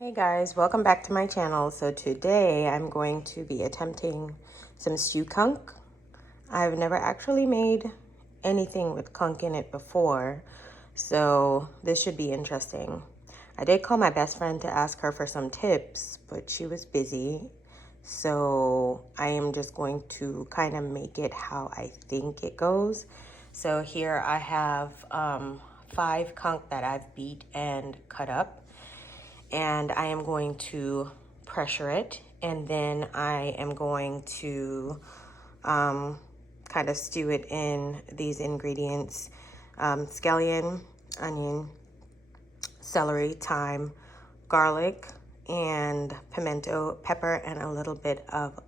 Hey guys, welcome back to my channel. So today I'm going to be attempting some stew conch. I've never actually made anything with conch in it before, so this should be interesting. I did call my best friend to ask her for some tips, but she was busy. So I am just going to kind of make it how I think it goes. So here I have 5 conch that I've beat and cut up, and I am going to pressure it, and then I am going to kind of stew it in these ingredients: scallion, onion, celery, thyme, garlic, and pimento pepper, and a little bit of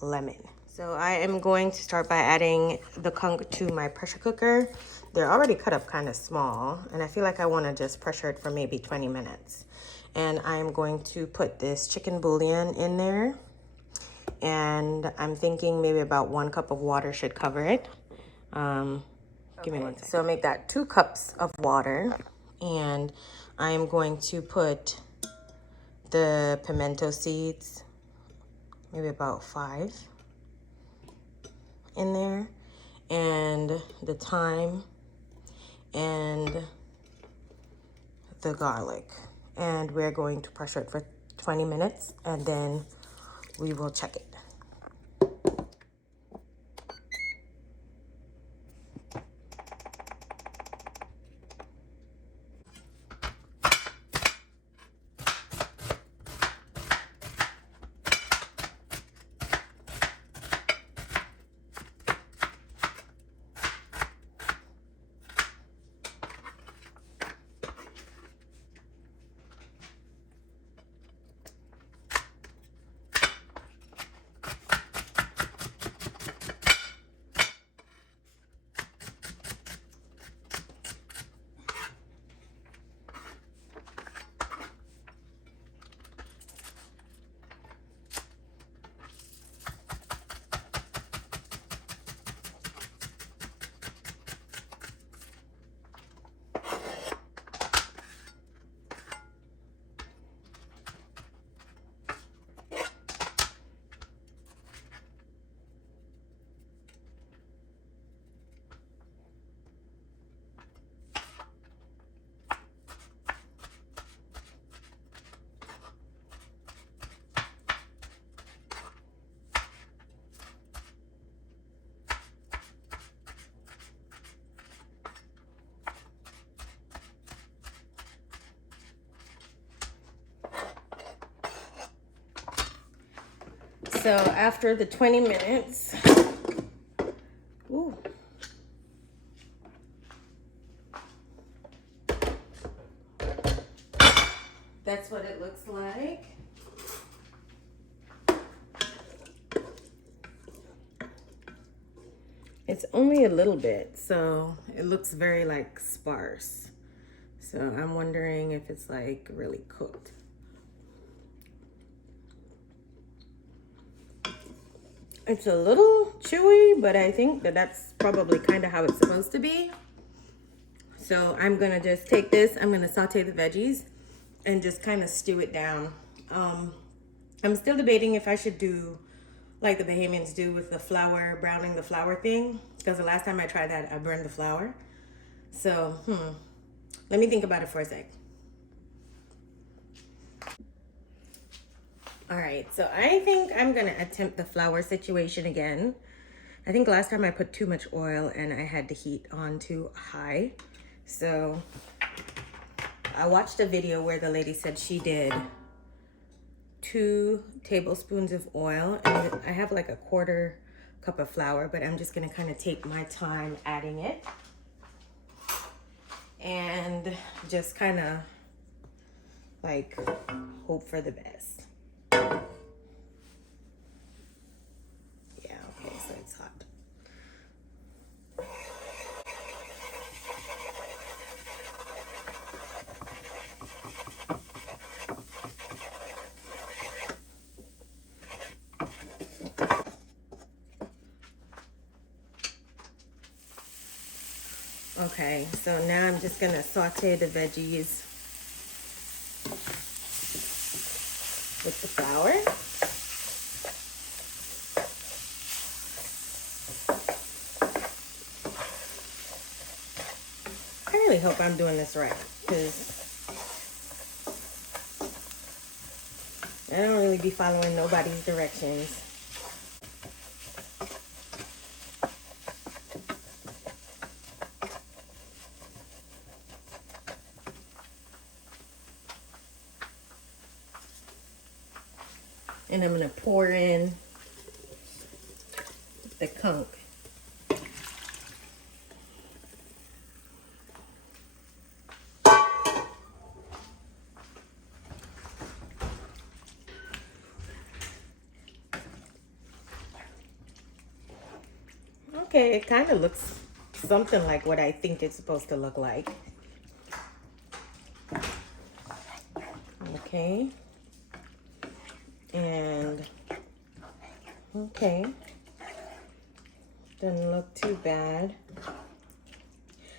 lemon. So I am going to start by adding the conch to my pressure cooker. They're already cut up kind of small, and I feel like I want to just pressure it for maybe 20 minutes. And I'm going to put this chicken bouillon in there, and I'm thinking maybe about 1 cup of water should cover it. Give me 1 second. So make that 2 cups of water, and I am going to put the pimento seeds, maybe about 5 in there, and the thyme and the garlic. And we're going to pressure it for 20 minutes, and then we will check it. So after the 20 minutes, ooh, that's what it looks like. It's only a little bit, so it looks very like sparse. So I'm wondering if it's like really cooked. It's a little chewy, but I think that that's probably kind of how it's supposed to be. So I'm gonna just take this, I'm gonna saute the veggies and just kind of stew it down. I'm still debating if I should do like the Bahamians do with the flour, browning the flour thing, because the last time I tried that, I burned the flour. So, let me think about it for a sec. All right, so I think I'm gonna attempt the flour situation again. I think last time I put too much oil and I had the heat on too high. So I watched a video where the lady said she did 2 tablespoons of oil, and I have like a 1/4 cup of flour, but I'm just gonna kind of take my time adding it and just kind of like hope for the best. Yeah, okay, so it's hot. Okay, so now I'm just gonna saute the veggies with the flour. I really hope I'm doing this right, because I don't really be following nobody's directions. And I'm gonna pour in the conch. Okay, it kind of looks something like what I think it's supposed to look like. Okay. And okay, doesn't look too bad.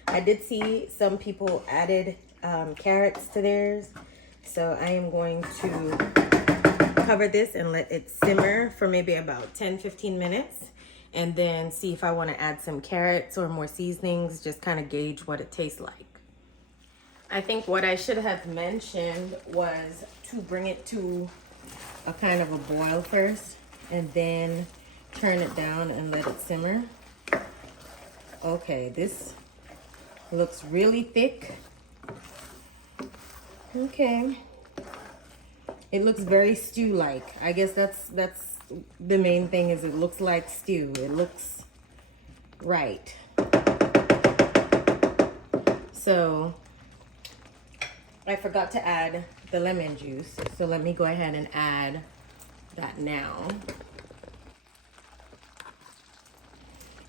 I did see some people added carrots to theirs, so I am going to cover this and let it simmer for maybe about 10-15 minutes, and then see if I want to add some carrots or more seasonings, just kind of gauge what it tastes like. I think what I should have mentioned was to bring it to a kind of a boil first and then turn it down and let it simmer. Okay, this looks really thick. Okay, it looks very stew-like. I guess that's the main thing, is it looks like stew. It looks right. So I forgot to add the lemon juice, so let me go ahead and add that now.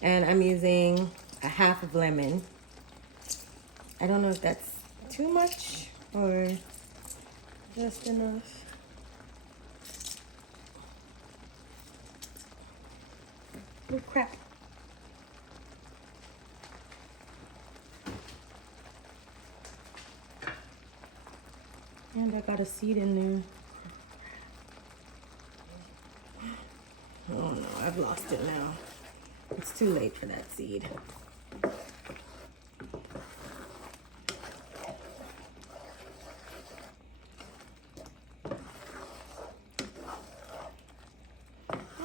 And I'm using a half of lemon. I don't know if that's too much or just enough. Oh crap. And I got a seed in there. Oh no, I've lost it now. It's too late for that seed.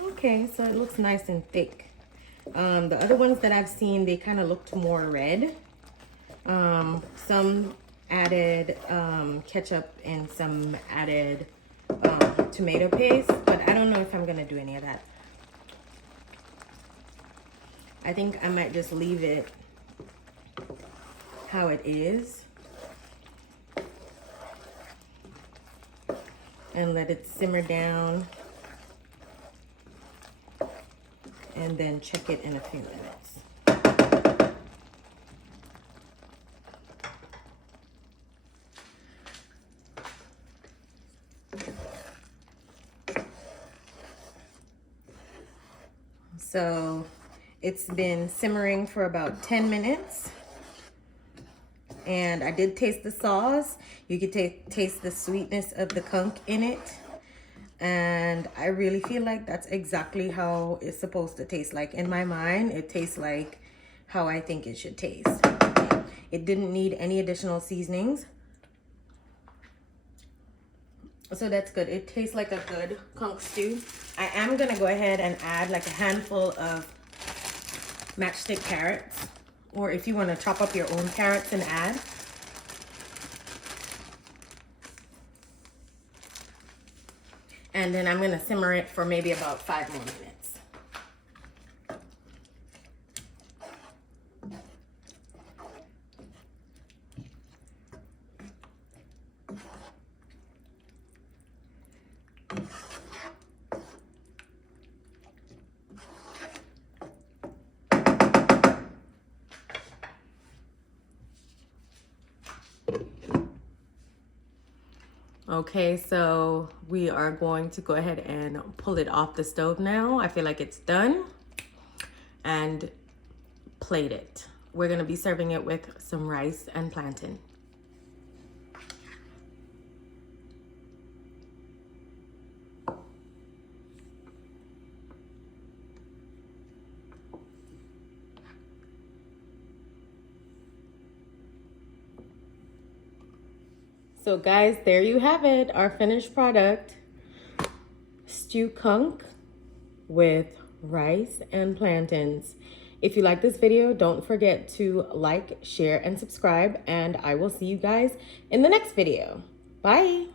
Okay, so it looks nice and thick. The other ones that I've seen, they kind of looked more red. Some added ketchup and some added tomato paste, but I don't know if I'm gonna do any of that. I think I might just leave it how it is and let it simmer down, and then check it in a few minutes. So it's been simmering for about 10 minutes. And I did taste the sauce. You could taste the sweetness of the conch in it. And I really feel like that's exactly how it's supposed to taste like. In my mind, it tastes like how I think it should taste. It didn't need any additional seasonings. So that's good. It tastes like a good conch stew. I am gonna go ahead and add like a handful of matchstick carrots, or if you want to chop up your own carrots and add. And then I'm going to simmer it for maybe about 5 more minutes. Okay, so we are going to go ahead and pull it off the stove now. I feel like it's done. And plate it. We're going to be serving it with some rice and plantain. So guys, there you have it, our finished product. Stew conch with rice and plantains. If you like this video, don't forget to like, share, and subscribe, and I will see you guys in the next video. Bye.